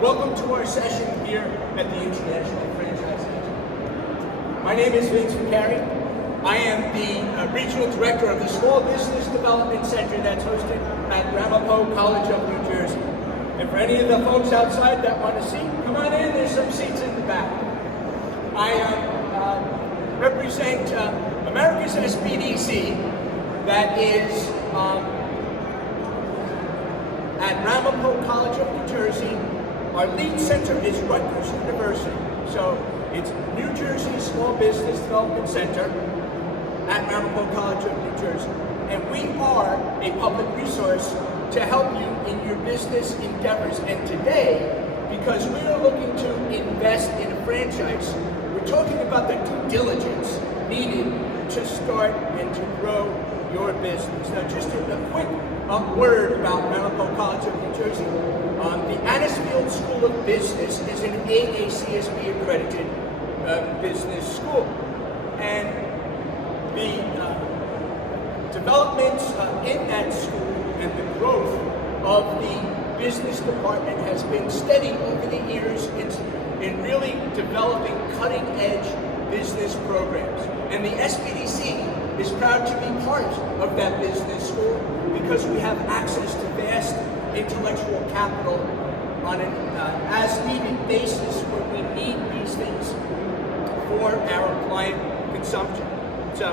Welcome to our session here at the International Franchise Center. My name is Vince McCary. I am the Regional Director of the Small Business Development Center that's hosted at Ramapo College of New Jersey. And for any of the folks outside that want a seat, come on in, there's some seats in the back. I represent America's SBDC that is at Ramapo College of New Jersey. Our lead center is Rutgers University. So it's New Jersey Small Business Development Center at Ramapo College of New Jersey. And we are a public resource to help you in your business endeavors. And today, because we are looking to invest in a franchise, we're talking about the due diligence needed to start and to grow your business. Now, just a quick word about Ramapo College of New Jersey. The Anisfield School of Business is an AACSB accredited business school. And the developments in that school and the growth of the business department has been steady over the years in really developing cutting-edge business programs. And the SBDC is proud to be part of that business school because we have access to vast intellectual capital on an as-needed basis when we need these things for our client consumption. So,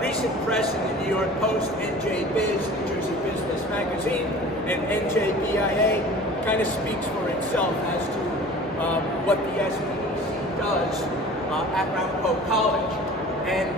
recent press in the New York Post, NJ Biz, New Jersey Business Magazine, and NJBIA kind of speaks for itself as to what the SBDC does at Ramapo College. And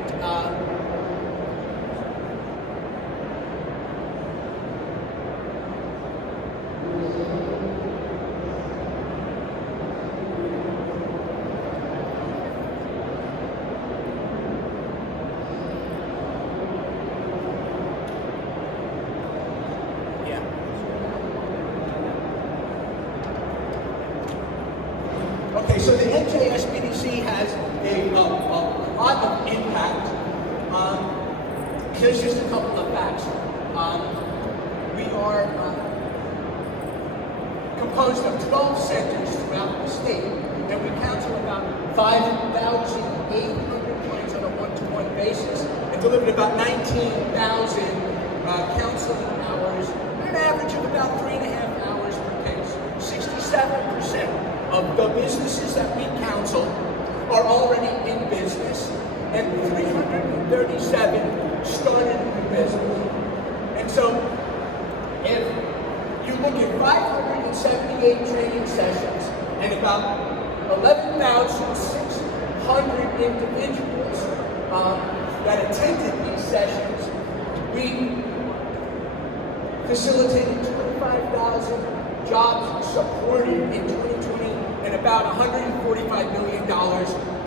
okay, so the NJSBDC has a lot of impact. Here's just a couple of facts. We are composed of 12 centers throughout the state, and we counsel about 5,800 clients on a one-to-one basis, and delivered about 19,000 counseling hours, at an average of about 3.5 hours per case. 67% of the businesses that we counsel are already in business, and 337 started new business. And so, if you look at 578 training sessions and about 11,600 individuals that attended these sessions, we facilitated 25,000 jobs supported in 2020 and about $145 million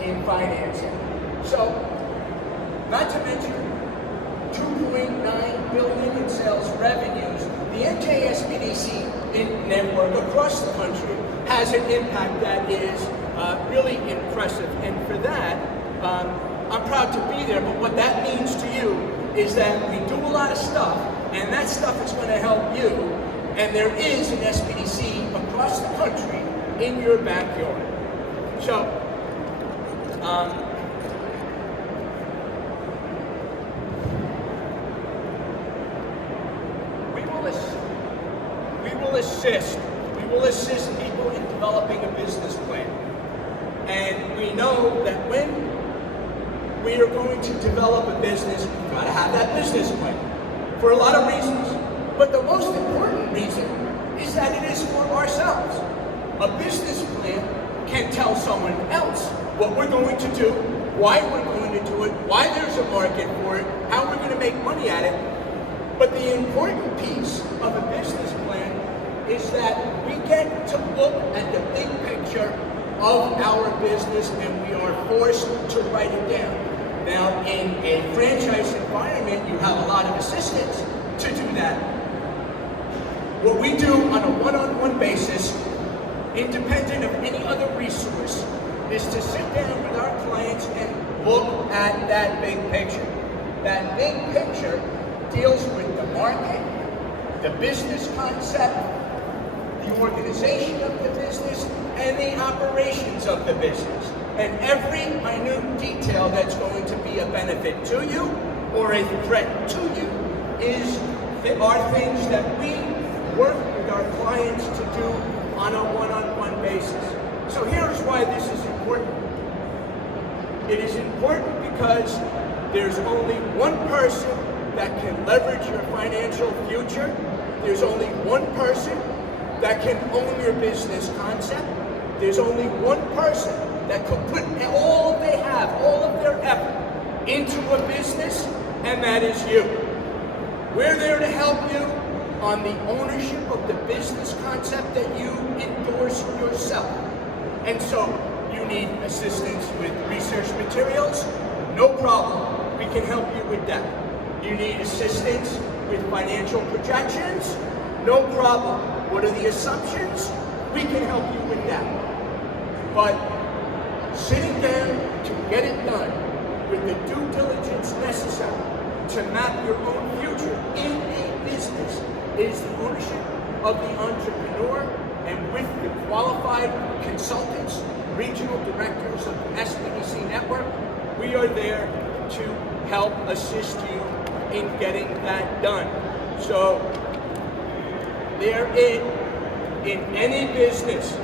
in financing. So, not to mention 2.9 billion in sales revenues, the NJSBDC network across the country has an impact that is really impressive. And for that, I'm proud to be there, but what that means to you is that we do a lot of stuff, and that stuff is going to help you. And there is an SBDC across the country in your backyard. So, we will assist people in developing a business plan. And we know that when we are going to develop a business, we've got to have that business plan for a lot of reasons. But the most important reason is that it is for ourselves. A business plan can tell someone else what we're going to do, why we're going to do it, why there's a market for it, how we're going to make money at it. But the important piece of a business plan is that we get to look at the big picture of our business and we are forced to write it down. Now, in a franchise environment, you have a lot of assistants to do that. What we do on a one-on-one basis, independent of any other resource, is to sit down with our clients and look at that big picture. That big picture deals with the market, the business concept, the organization of the business, and the operations of the business. And every minute detail that's going to be a benefit to you or a threat to you are things that we work with our clients to do on a one-on-one basis. So here's why this is important. It is important because there's only one person that can leverage your financial future. There's only one person that can own your business concept. There's only one person that could put all they have, all of their effort into a business, and that is you. We're there to help you on the ownership of the business concept that you endorse yourself. And so you need assistance with research materials? No problem. We can help you with that. You need assistance with financial projections? No problem. What are the assumptions? We can help you with that. But sitting down to get it done with the due diligence necessary to map your own future in a business is the ownership of the entrepreneur, and with the qualified consultants, regional directors of the SBDC network, we are there to help assist you in getting that done. So there is, in any business,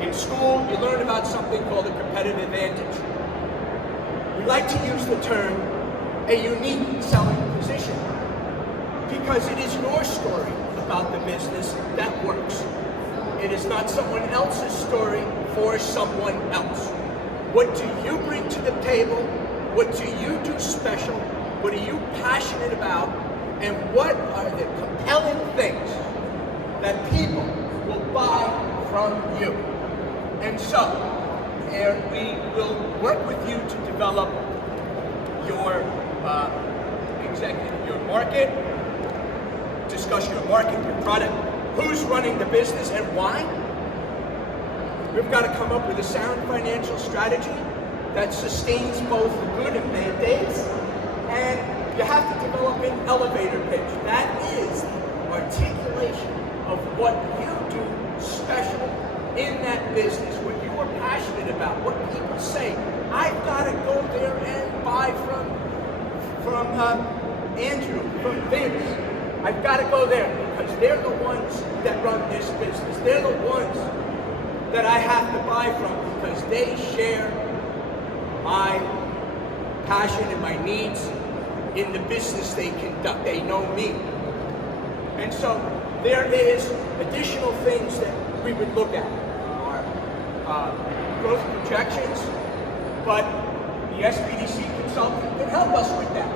in school, you learn about something called a competitive advantage. We like to use the term a unique selling position because it is your story about the business that works. It is not someone else's story for someone else. What do you bring to the table? What do you do special? What are you passionate about? And what are the compelling things that people will buy from you? And so, we will work with you to develop your your market, discuss your market, your product, who's running the business and why. We've got to come up with a sound financial strategy that sustains both the good and bad days. And you have to develop an elevator pitch. That is articulation of what you do special in that business, what you are passionate about, what people say. I've got to go there and buy from Andrew, from Vince. I've got to go there because they're the ones that run this business. They're the ones that I have to buy from because they share my passion and my needs in the business they conduct. They know me. And so there is additional things that we would look at. Our growth projections, but the SBDC consultant can help us with that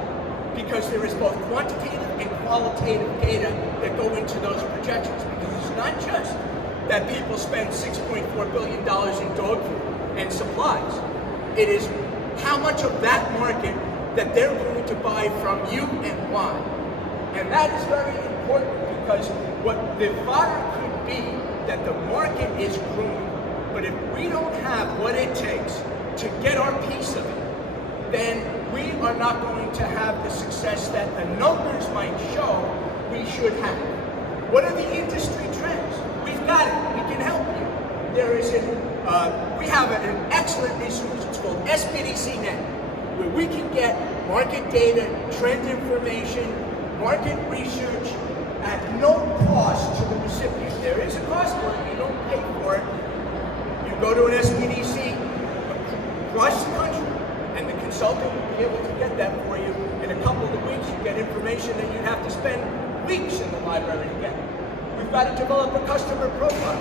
because there is both quantitative and qualitative data that go into those projections, because it's not just that people spend $6.4 billion in dog food and supplies. It is how much of that market that they're going to buy from you and why. And that is very important because what the fodder could be that the market is growing, but if we don't have what it takes to get our piece of it, then we are not going to have the success that the numbers might show we should have. What are the industry trends? We've got it. We can help you. There is we have an excellent resource. It's called SBDC Net, where we can get market data, trend information, market research at no cost to the recipient. There is a cost for it. You don't pay for it. You go to an SBDC across the country, and the consultant will be able to get that for you in a couple of weeks. You get information that you'd have to spend weeks in the library to get. We've got to develop a customer profile.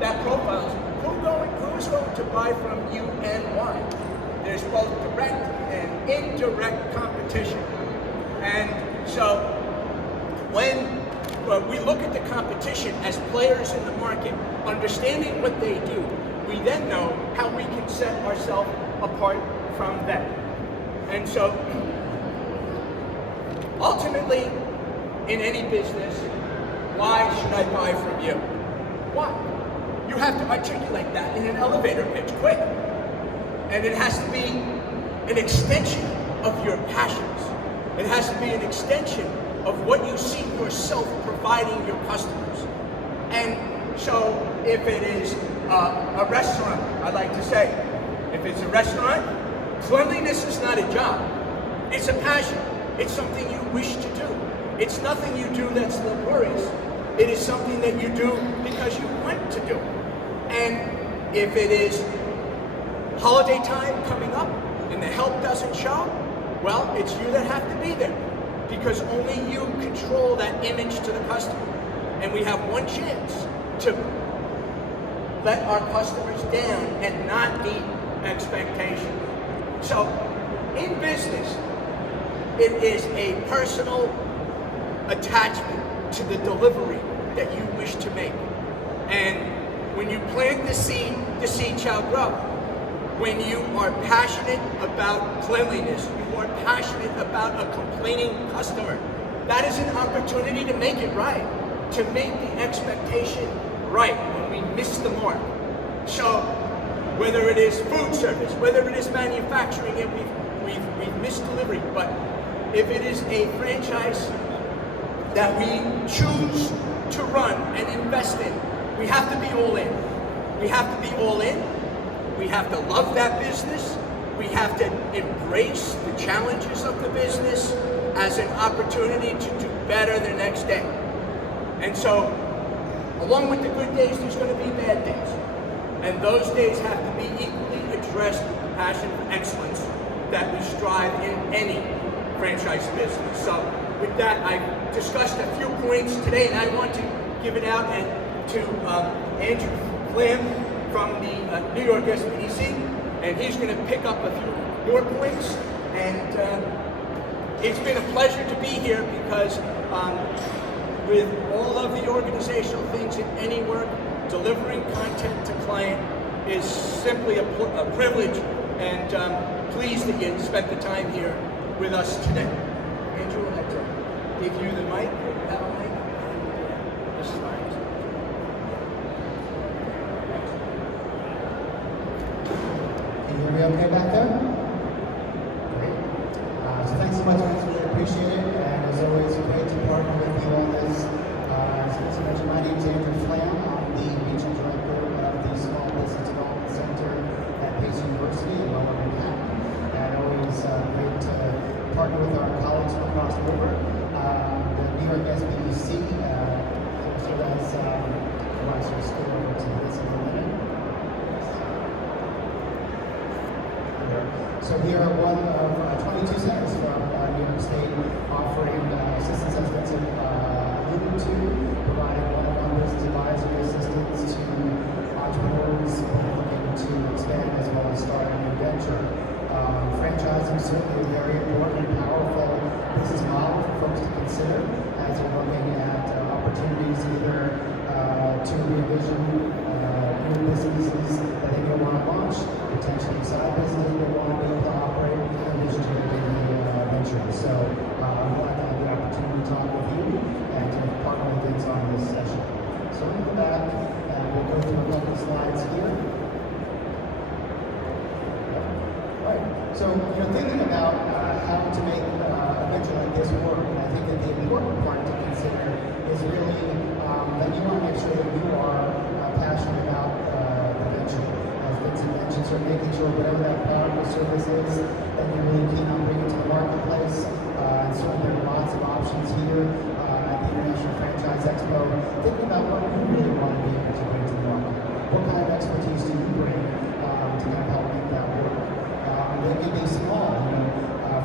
That profile is who's going to buy from you and why. There's both direct and indirect competition. And so when we look at the competition as players in the market, understanding what they do, we then know how we can set ourselves apart from them. And so ultimately, in any business, why should I buy from you? Why? You have to articulate that in an elevator pitch, quick. And it has to be an extension of your passions. It has to be an extension of what you see yourself providing your customers. And so if it is a restaurant, I like to say, if it's a restaurant, cleanliness is not a job. It's a passion. It's something you wish to do. It's nothing you do that's laborious. It is something that you do because you want to do. And if it is holiday time coming up and the help doesn't show, well, it's you that have to be there, because only you control that image to the customer. And we have one chance to let our customers down and not meet expectations. So in business, it is a personal attachment to the delivery that you wish to make. And when you plant the seed shall grow. When you are passionate about cleanliness, you are passionate about a complaining customer, that is an opportunity to make it right, to make the expectation right when we miss the mark. So whether it is food service, whether it is manufacturing, and we've missed delivery, but if it is a franchise that we choose to run and invest in, we have to be all in. We have to be all in. We have to love that business. We have to embrace the challenges of the business as an opportunity to do better the next day. And so, along with the good days, there's going to be bad days. And those days have to be equally addressed with the passion for excellence that we strive in any franchise business. So, with that, I've discussed a few points today, and I want to give it out to Andrew Flam from the New York SBDC, and he's going to pick up a few more points. And it's been a pleasure to be here because with all of the organizational things in any work, delivering content to client is simply a privilege, and pleased that you spent the time here with us today. Andrew, I'd like to give you the mic, that mic, and the slides. Can you hear me okay back there? Great. So thanks so much, guys. Really appreciate it. And as always, great to partner with you on this. As I mentioned, my name is Andrew Flam. I'm the Regional Director of the Small Business Development Center at Pace University in Lower Manhattan. And always great to partner with our colleagues from across the river. The New York SBDC, so that's, I should scroll over to this in a minute. So we are one of 22 centers from New York State offering assistance, as Vincent alluded to, providing one-on-one business advisory assistance to entrepreneurs looking to expand as well as start a new venture. Franchising is certainly a very important and powerful business model for folks to consider as they're looking at opportunities either to envision new businesses that they may want to launch, potentially side businesses they want to be able to operate, in addition to the venture. So I'm glad to have the opportunity to talk with you and to partner with Vince on this session. So we'll go back and we'll go through a couple of slides here. Right. So, thinking about how to make a venture like this work, and I think that the important part to consider is really that you want to make sure that you are passionate about the venture. As Vincent mentioned, so making sure whatever that product or service is that you're really keen on bringing to the marketplace. And certainly there are lots of options here at the International Franchise Expo. Thinking about what you really want to be able to bring to the market. What kind of expertise do you bring to kind of help make that work? They can be small.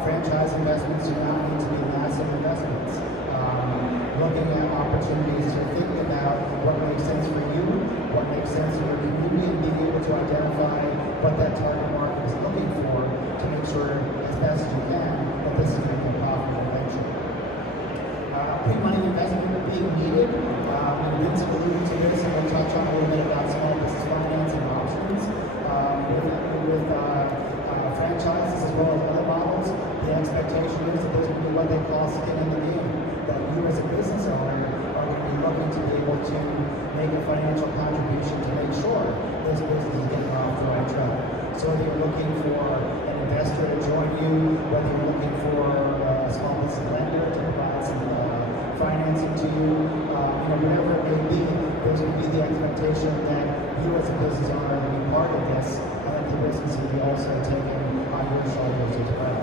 Franchise investments do not need to be massive investments. Looking at opportunities to think about what makes sense for you, what makes sense for your community, and being able to identify what that target market is looking for to make sure, as best as you can, that this is going to be a profitable venture. Pre-money investment being needed. Vince alluded to this, and we'll touch on a little bit about small business financing options. With franchises as well as other models, the expectation is that there's going to be what they call skin in the game. That you as a business owner are going to be looking to be able to make a financial contribution to make sure this business is getting off the right track. So whether you're looking for an investor to join you, whether you're looking for small business lender to provide some financing to you. Whatever it may be, there's going to be the expectation that you as a business owner will be part of this, and that the business will be also taken on your shoulders as well.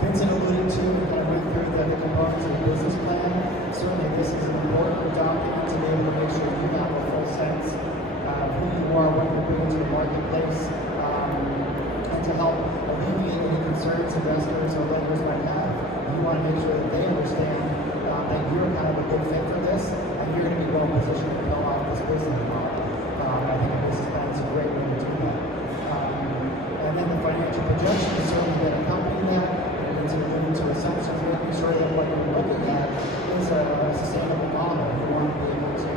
Vincent alluded to, kind of went through the components of the business plan. Certainly this is an important document to be able to make sure you have a full sense of who you are, what you're bringing to the marketplace, and to help alleviate any concerns investors or lenders might have. You want to make sure that they understand that you're kind of a good fit for this, and you're going to be well positioned to build off this business model. I think a business plan is a great way to do that. And then the financial projections is certainly going to accompany that. It's alluded to assumptions, making sure that what you're looking at is a sustainable model. You want to be able to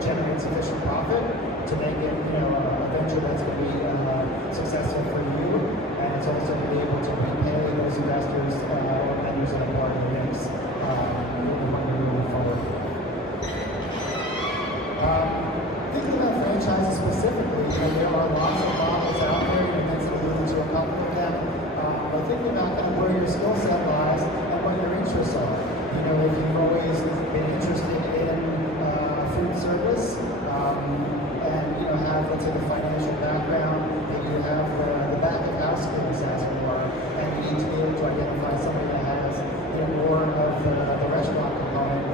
generate sufficient profit to make it, a venture that's going to be successful for you, and it's also to be able to repay those investors or lenders that are part of the mix when you're moving forward. Thinking about franchises specifically, there are lots of models out there, and it's alluded to a couple of them. But thinking about kind of where your skill set lies and what your interests are. If you've always been interested in food service and have, let's say, the financial background, maybe you have the back of house skills as it were, and you need to be able to identify somebody that has more of the restaurant component.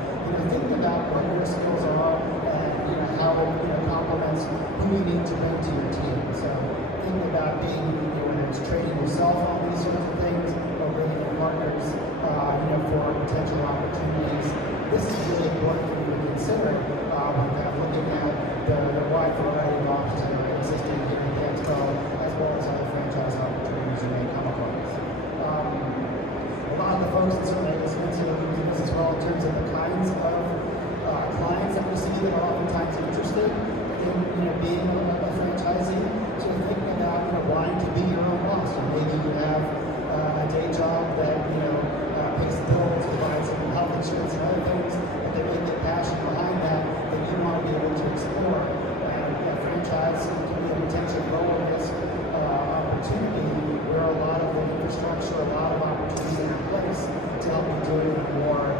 Thinking about what your skills are and how it complements who you need to bring to your team. So thinking about being, whether it's training yourself on these sorts of things or bringing in partners, for potential opportunities. This is really important for you to consider when kind of looking at the wide variety of options that are existing here at the Expo, as well as other franchise opportunities you may come across. A lot of the folks that certainly listen to this as well in terms of the kinds of clients that we see that are oftentimes interested in being a franchisee. So thinking about wanting to be your own boss, or maybe you have a day job that pays the bills, provides some health insurance and other things, and there may be a passion behind that you want to be able to explore. And a franchise can be a potential lower risk opportunity where a lot of the infrastructure, a lot of opportunities are in place to help you do it in a more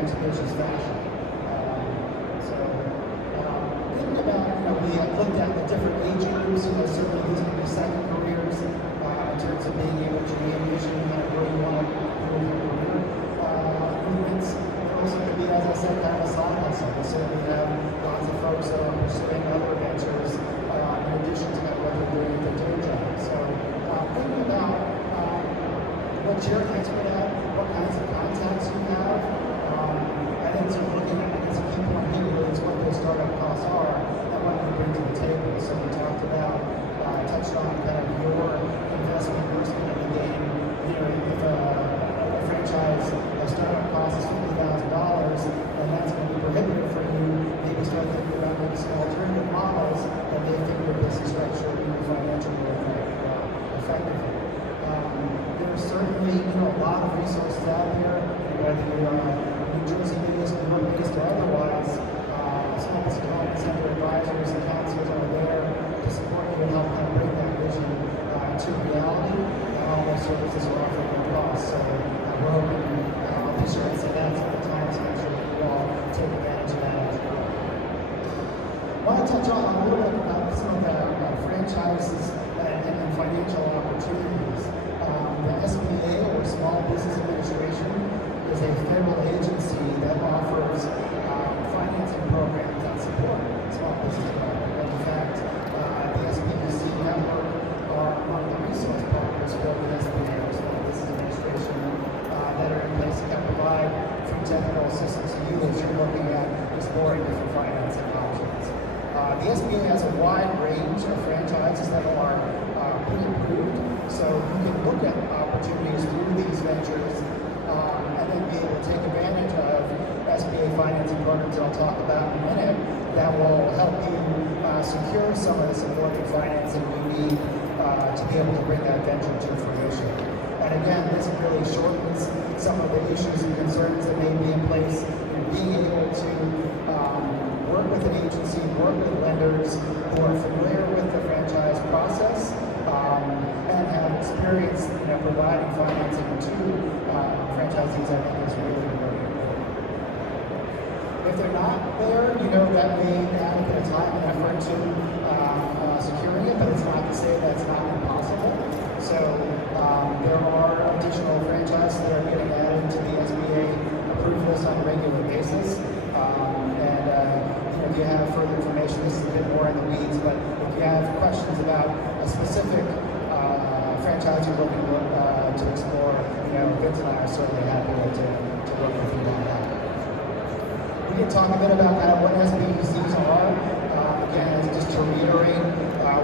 expeditious fashion. Thinking about, we looked at the different age groups, certainly these can be second careers in terms of being able to re-envision kind of where you want to go with your career movements. It also could be, as I said, kind of a side hustle. We certainly have lots of folks that are pursuing other ventures in addition to what they're doing at their day job. So thinking about what you're an expert at, what kinds of contacts you have, and then sort of looking at, it's a key point here, really, is what those startup costs are and what you bring to the table. So we talked about, touched on kind of your investment, your skin in the game. If a franchise, a startup cost is $50,000, then that's going to be prohibitive for you. Maybe start thinking about maybe some alternative models that may fit your business structure and your financial growth effectively. There's certainly a lot of resources out there, whether you're New Jersey-based, New York-based, or otherwise. Small business development center advisors and counselors are there to support you and help kind of bring that vision to reality. And all those services are offered at no cost. So we're hoping, I'll be sure to say that at the time to make sure that you all take advantage of that as well. I want to touch on a little bit about some of the franchises and financial opportunities. The SBA, or Small Business Administration, is a federal agency that offers financing programs that support small business development. And in fact, the SBUC network are among the resource partners for the SBA, or Small Business Administration, that are in place to provide free technical assistance to you as you're looking at exploring different financing options. The SBA has a wide range of franchises that are pre-approved, so you can look at opportunities through these ventures and then be able to take advantage of SBA financing programs that I'll talk about in a minute that will help you secure some of the supporting financing you need to be able to bring that venture to fruition. And again, this really shortens some of the issues and concerns that may be in place in being able to work with an agency, work with lenders who are familiar with the franchise process and have experience providing financing to If they're not there, that may add a bit of time and effort to securing it, but it's not to say that's not impossible. So there are additional franchises that are getting added to the SBA approved list on a regular basis. If you have further information, this is a bit more in the weeds, but if you have questions about a specific franchise you're looking to explore, Vince and I are certainly happy to work with you on that. We can talk a bit about kind of what SBDCs are. Again, just to reiterate,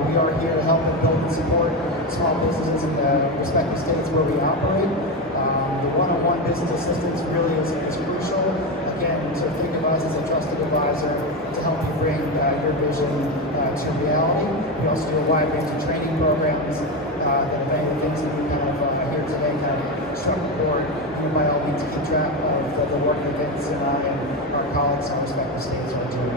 we are here to help and build and support small businesses in the respective states where we operate. The one-on-one business assistance really is crucial. Again, to think of us as a trusted advisor to help you bring your vision to reality. We also do a wide range of training programs that are many of the things that we kind of here today kind of struck forward. By all means, keep track of the work that Vince and I and our colleagues in respective states are doing.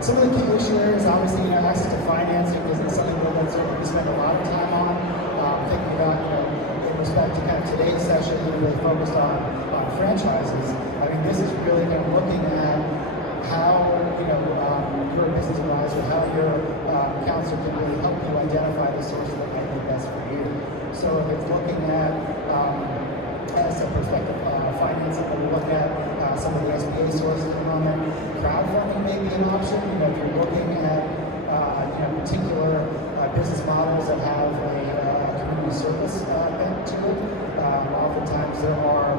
Some of the key issue areas, obviously, access to financing isn't something that we spend a lot of time on. Thinking about, in respect to kind of today's session, we're really focused on franchises. I mean, this is really kind of looking at how, your business advisor, how your counselor can really help you identify the sources that might be best for you. So if it's looking at, as a perspective financing, we'll look at some of the SBA sources at the moment. Crowdfunding may be an option. If you're looking at particular business models that have a community service bent to it, oftentimes there are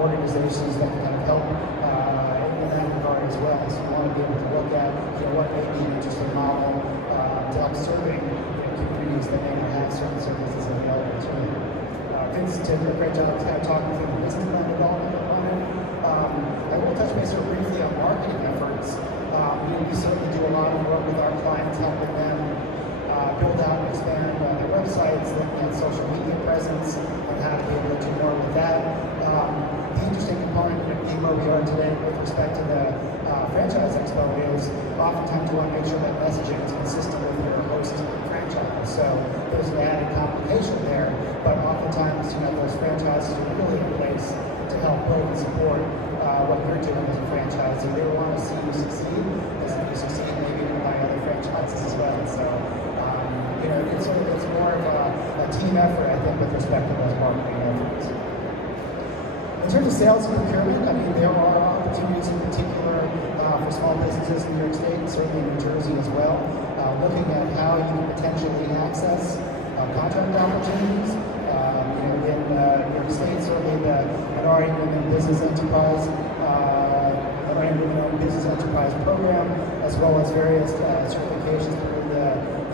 organizations that can kind of help in that regard as well. So you want to be able to look at what may be an interesting model to help serving communities that may not have certain services available to them. Vince did a great job of kind of talking through the business plan development component. I will touch base real briefly on marketing efforts. We certainly do a lot of work with our clients, helping them build out and expand their websites, looking at social media presence, and how to be able to do more with that. The interesting component in where we are today with respect to the Franchise Expo is oftentimes you want to make sure that messaging is consistent with your host franchise. So there's an added complication there, but oftentimes those franchises are really in place to help build and support what you're doing as a franchisee. They want to see you succeed, as you succeed maybe by other franchises as well. So it's more of a team effort, I think, with respect to those marketing efforts. In terms of sales and procurement, there are opportunities in particular for small businesses in New York State and certainly New Jersey as well, looking at how you can potentially access contract opportunities. In New York State, certainly the Minority Women Business Enterprise program, as well as various certifications through the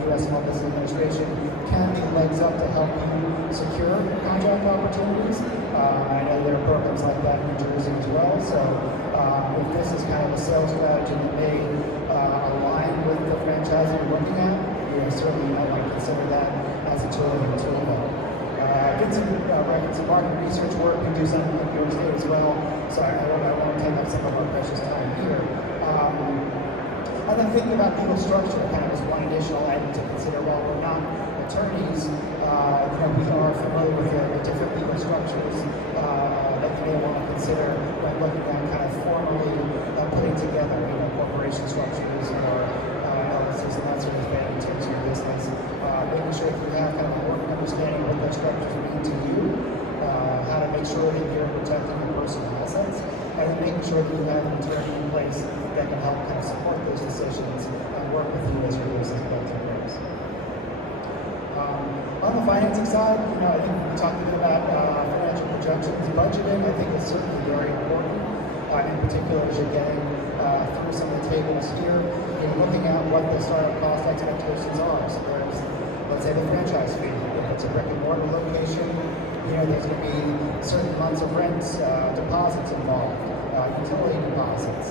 U.S. Small Business Administration, can be legs up to help you secure contract opportunities. I know there are programs like that in New Jersey as well. So if this is kind of a sales strategy that may align with the franchise you're looking at, certainly I might consider that as a tool in the toolbox. Vincent referenced some market research work. We do something in New York State as well, so I won't take up some of our precious time here. And then thinking about legal structure kind of as one additional item to consider. While we're not attorneys, we are familiar with the different legal structures that you may want to consider when looking at kind of formally putting together corporation structures or LLCs and that sort of thing in terms of your business. Making sure that you have kind of a working understanding of what those structures mean to you, how to make sure that you're protecting your personal assets, and then making sure that you have an attorney in place that can help kind of support those decisions and work with you as your business builds and grows. On the financing side, I think we talked a bit about financial projections. Budgeting, I think, is certainly very important. In particular, as you're getting through some of the tables here, looking at what the startup cost expectations are. So there's, let's say, the franchise fee. If it's a brick and mortar location, there's going to be certain months of rents, deposits involved, utility deposits.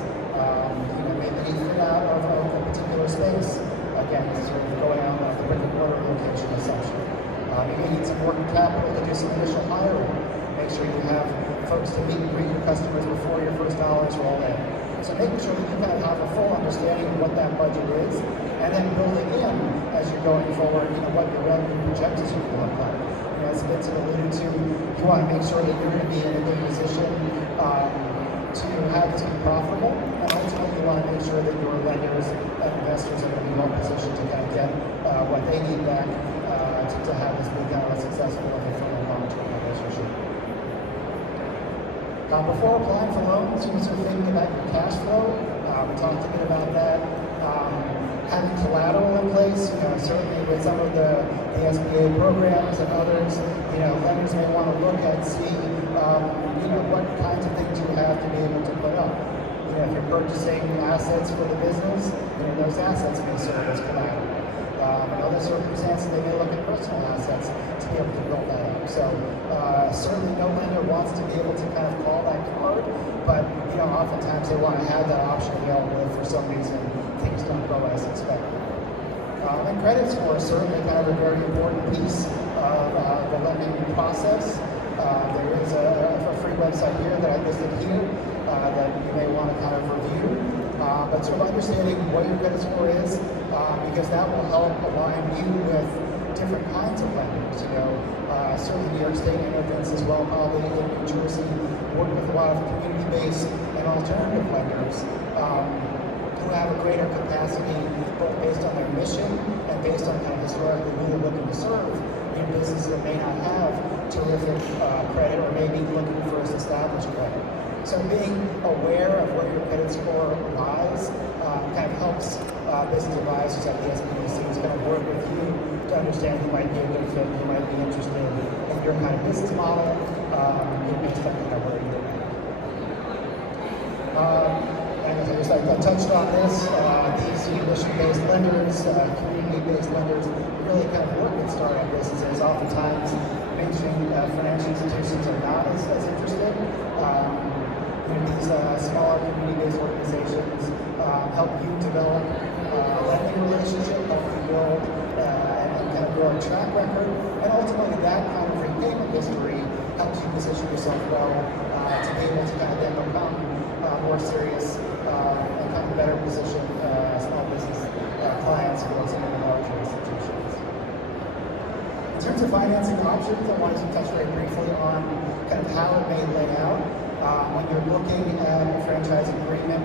Maybe fit out of a particular space. Again, sort of going on the brick and mortar location assumption. You may need some working capital to do some initial hiring. Make sure you have folks to meet and greet your customers before your first dollars roll in. So making sure that you kind of have a full understanding of what that budget is, and then building in as you're going forward, what your revenue projections are going to look like. As Vincent alluded to, you want to make sure that you're going to be in a good position to sure that your lenders and investors are going to be well positioned to kind of get what they need back to have this be kind of a successful and fulfilling long-term relationship. Before applying for loans, you start thinking about your cash flow. We talked a bit about that. Having collateral in place, certainly with some of the SBA programs and others, lenders may want to look and see, what kinds of things you have to be able to put up. If you're purchasing assets for the business, those assets may serve as collateral. In other circumstances, they may look at personal assets to be able to build that up. So certainly no lender wants to be able to kind of call that card, but oftentimes they want to have that option available if for some reason things don't go as expected. And credit score is certainly kind of a very important piece of the lending process. There is a free website here that I listed here that you may want to kind of review. But sort of understanding what your credit score is, because that will help align you with different kinds of lenders. Certainly New York State, I know Vince as well, probably in New Jersey, work with a lot of community-based and alternative lenders who have a greater capacity, both based on their mission and based on kind of historically who they're looking to serve in businesses that may not have terrific credit or maybe looking for established credit. So being aware of where your credit score lies kind of helps business advisors at the SBDCs kind of work with you to understand who might be a good fit, who might be interested in your kind of business model, based on kind of where you're at. And as I touched on this, these mission-based lenders, community-based lenders, really kind of work with startup businesses. Oftentimes, mainstream financial institutions are not as interested. These smaller community-based organizations help you develop a lending relationship, help you build and kind of grow a track record, and ultimately that kind of repayment history helps you position yourself well to be able to kind of then become more serious and kind of better position small business clients who are some of the larger institutions. In terms of financing options, I wanted to touch very briefly on kind of how it may lay out. When you're looking at a franchise agreement,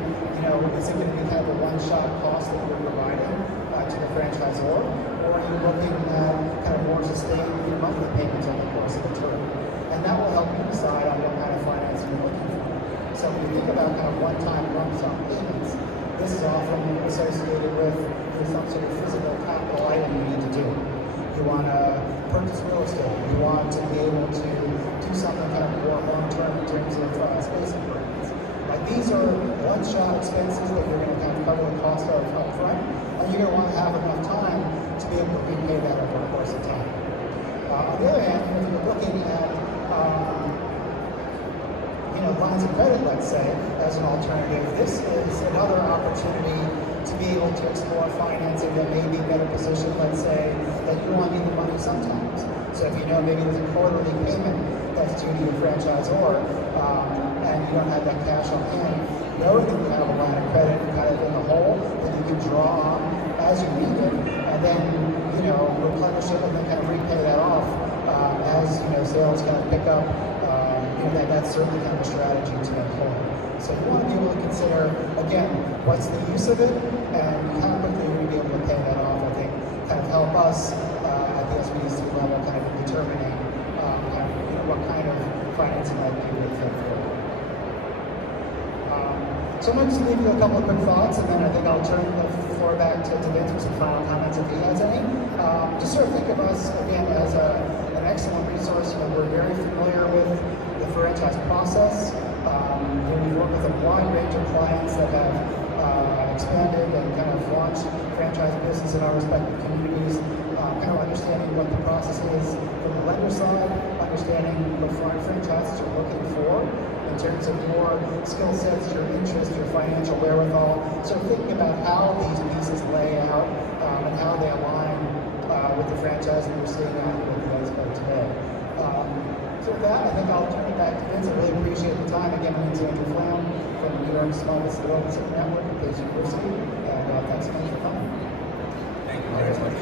is it going to be kind of a one-shot cost that you're providing to the franchisor, or are you looking at kind of more sustained monthly payments over the course of the term? And that will help you decide on what kind of financing you're looking for. So when you think about kind of one-time lump sum payments, this is often associated with some sort of physical capital item you need to do. You want to purchase real estate. You want to be able to do something kind of more long-term in terms of space improvements. These are one-shot expenses that you're going to kind of cover the cost of up front, and you're going to want to have enough time to be able to repay that over the course of time. On the other hand, if you're looking at lines of credit, let's say, as an alternative, this is another opportunity to be able to explore financing that may be better positioned, let's say, that you want to need the money sometimes. So if maybe there's a quarterly payment that's due to your franchisor, and you don't have that cash on hand, knowing that you have a line of credit kind of in the hole that you can draw on as you need it, and then, replenish it and then kind of repay that off as, sales kind of pick up. That's certainly kind of a strategy to employ. So you want to be able to consider, again, what's the use of it, and how quickly you're going to be able to pay that off, I think, kind of help us at the SBDC level kind of in determining what kind of financing might be a good fit for you. So I'm going to just leave you a couple of quick thoughts, and then I think I'll turn the floor back to Vince for some final comments if he has any. Just sort of think of us, again, as an excellent resource. We're very familiar with the franchise process. We work with a wide range of clients that have expanded and kind of launched franchise business in our respective communities, kind of understanding what the process is from the lender side, understanding what foreign franchises are looking for in terms of your skill sets, your interest, your financial wherewithal. So thinking about how these pieces lay out and how they align with the franchise that we're seeing out with the expo today. So with that, I think I'll turn it back to Vince. I really appreciate the time. Again, my name is Andrew Flam from the New York Small Business Development Network at Pace University. And thanks so much for coming. Thank you very much.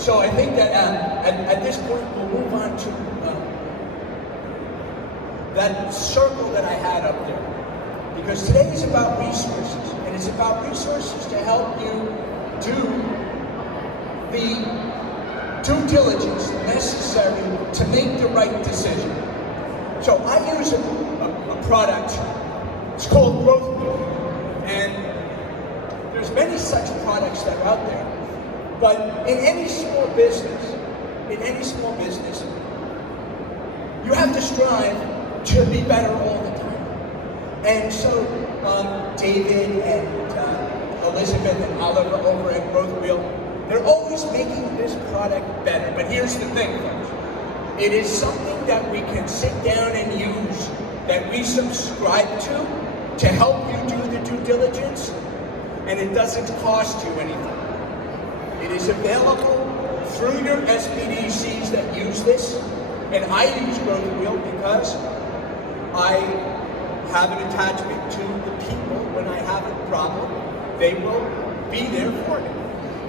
So I think that at this point, we'll move on to that circle that I had up there. Because today is about resources, and it's about resources to help you do the due diligence necessary to make the right decision. So I use a product, it's called Growth Wheel, and there's many such products that are out there. But in any small business, you have to strive to be better all the time. And so David and Elizabeth and Oliver over at Growth Wheel, they're always making this product better. But here's the thing, folks. It is something that we can sit down and use, that we subscribe to help you do the due diligence, and it doesn't cost you anything. It is available through your SBDCs that use this, and I use Growth Wheel because I have an attachment to the people. When I have a problem, they will be there for me.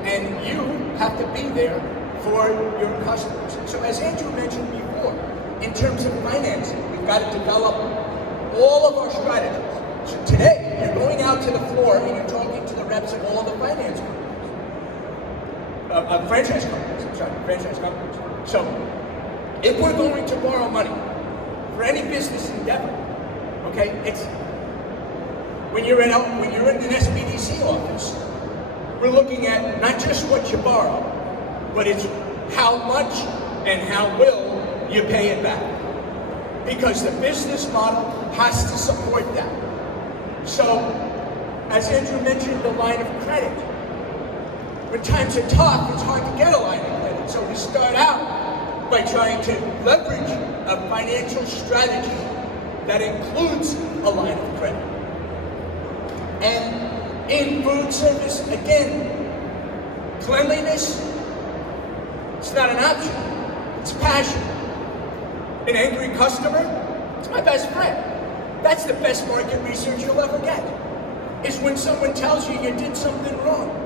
And you have to be there for your customers. So as Andrew mentioned before, in terms of financing, we've got to develop all of our strategies. So today, you're going out to the floor and you're talking to the reps of all the finance companies. Franchise companies. So, if we're going to borrow money for any business endeavor, okay, it's when you're in an SBDC office, we're looking at not just what you borrow, but it's how much and how will you pay it back. Because the business model has to support that. So, as Andrew mentioned, the line of credit. When times are tough, it's hard to get a line of credit. So we start out by trying to leverage a financial strategy that includes a line of credit. And in food service, again, cleanliness, it's not an option, it's passion. An angry customer, it's my best friend. That's the best market research you'll ever get, is when someone tells you you did something wrong.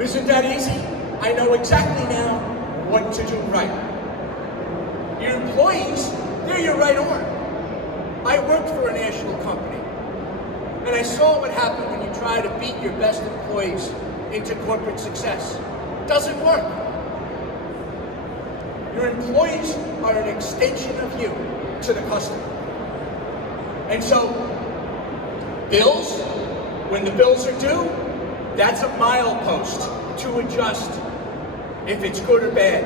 Isn't that easy? I know exactly now what to do right. Your employees, they're your right arm. I worked for a national company, and I saw what happened when you try to beat your best employees into corporate success. It doesn't work. Your employees are an extension of you to the customer. And so, bills, when the bills are due, that's a milepost to adjust if it's good or bad.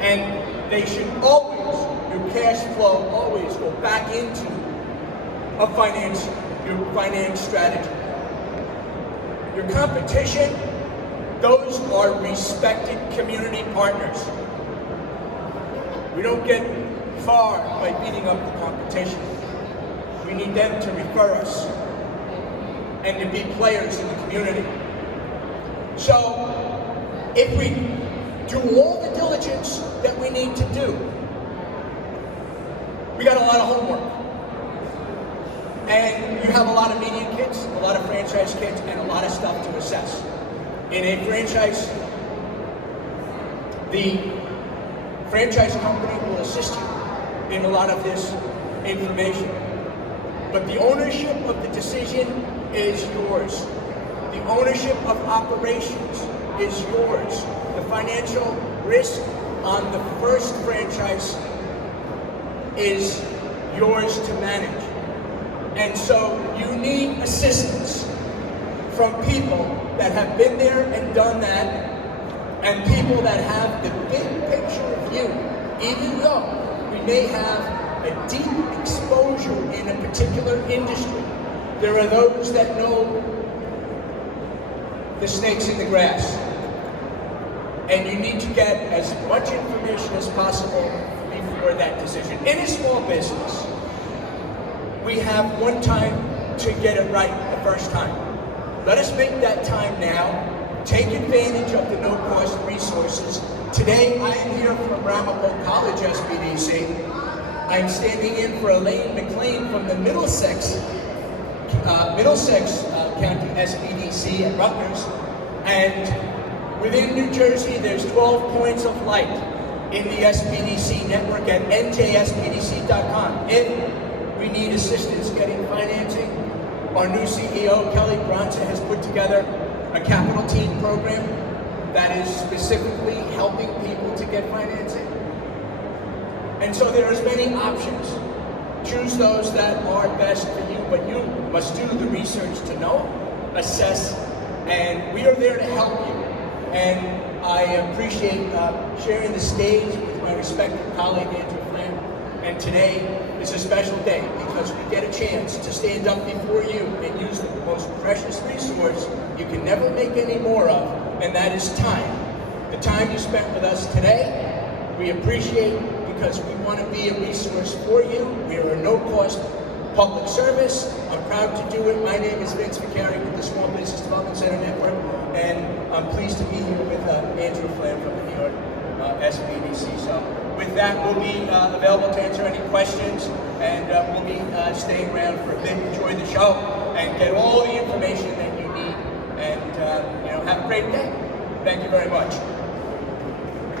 And they should always, your cash flow always go back into your finance strategy. Your competition, those are respected community partners. We don't get far by beating up the competition. We need them to refer us and to be players in the community. So, if we do all the diligence that we need to do, we got a lot of homework. And you have a lot of media kits, a lot of franchise kits, and a lot of stuff to assess. In a franchise, the franchise company will assist you in a lot of this information. But the ownership of the decision is yours. The ownership of operations is yours. The financial risk on the first franchise is yours to manage. And so you need assistance from people that have been there and done that, and people that have the big picture view. Even though we may have a deep exposure in a particular industry, there are those that know the snakes in the grass. And you need to get as much information as possible before that decision. In a small business, we have one time to get it right the first time. Let us make that time now. Take advantage of the no-cost resources. Today, I am here from Ramapo College SBDC. I'm standing in for Elaine McLean from the Middlesex County SBDC at Rutgers. And within New Jersey, there's 12 points of light in the SBDC network at njsbdc.com. If we need assistance getting financing, our new CEO, Kelly Bronson, has put together a capital team program that is specifically helping people to get financing. And so there's many options. Choose those that are best for you, but you must do the research to know, assess, and we are there to help you. And I appreciate sharing the stage with my respected colleague, Andrew Flynn. And today is a special day because we get a chance to stand up before you and use the most precious resource you can never make any more of, and that is time. The time you spent with us today, we appreciate because we want to be a resource for you. We are a no-cost public service. I'm proud to do it. My name is Vince Vicari with the Small Business Development Center Network, and I'm pleased to be here with Andrew Flynn from the New York SBDC. So with that, we'll be available to answer any questions, and we'll be staying around for a bit. Enjoy the show and get all the information that you need, and have a great day. Thank you very much.